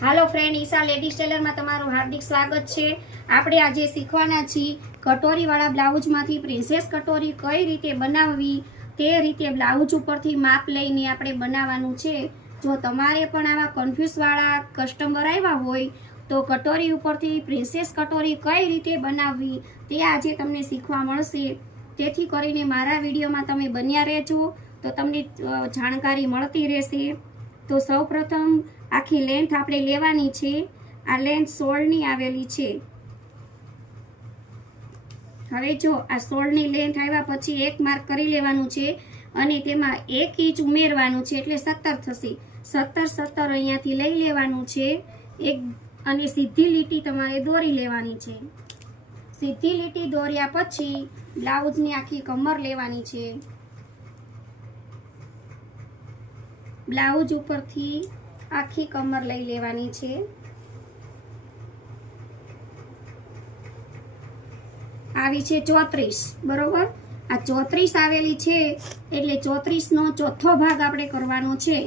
હાલો friend, Isha ladies ટેલરમાં તમારું હાર્દિક સ્વાગત છે। આપણે આજે શીખવાના છીએ કટોરીવાળા બ્લાઉઝમાંથી પ્રિન્સેસ કટોરી કઈ રીતે બનાવવી, તે રીતે બ્લાઉઝ ઉપરથી માપ લઈને આપણે બનાવવાનું છે। જો તમારે પણ આવા કન્ફ્યુઝવાળા કસ્ટમર આવ્યા હોય તો કટોરી ઉપરથી પ્રિન્સેસ કટોરી કઈ રીતે બનાવવી તે આજે તમને શીખવા મળશે। તેથી કરીને મારા વિડીયોમાં તમે બન્યા રહેજો તો તમને જાણકારી મળતી રહેશે। તો સૌપ્રથમ આખી લેન્થ આપણે લેવાની છે। આ લેન્થ 16 ની આવેલી છે। હવે જો આ 16 ની લેન્થ આવ્યા પછી એક માર્ક કરી લેવાનું છે અને તેમાં 1 ઇંચ ઉમેરવાનું છે એટલે 17 થશે। 17 અહીંયાથી લઈ લેવાનું છે એક અને સીધી લીટી તમારે દોરી લેવાની છે। સીધી લીટી દોર્યા પછી બ્લાઉઝની આખી કમર લેવાની છે। બ્લાઉઝ ઉપરથી આખી કમર લઈ લેવાની છે। આવી છે 34, બરોબર। આ 34 આવેલી છે એટલે 34 નો ચોથો ભાગ આપણે કરવાનો છે।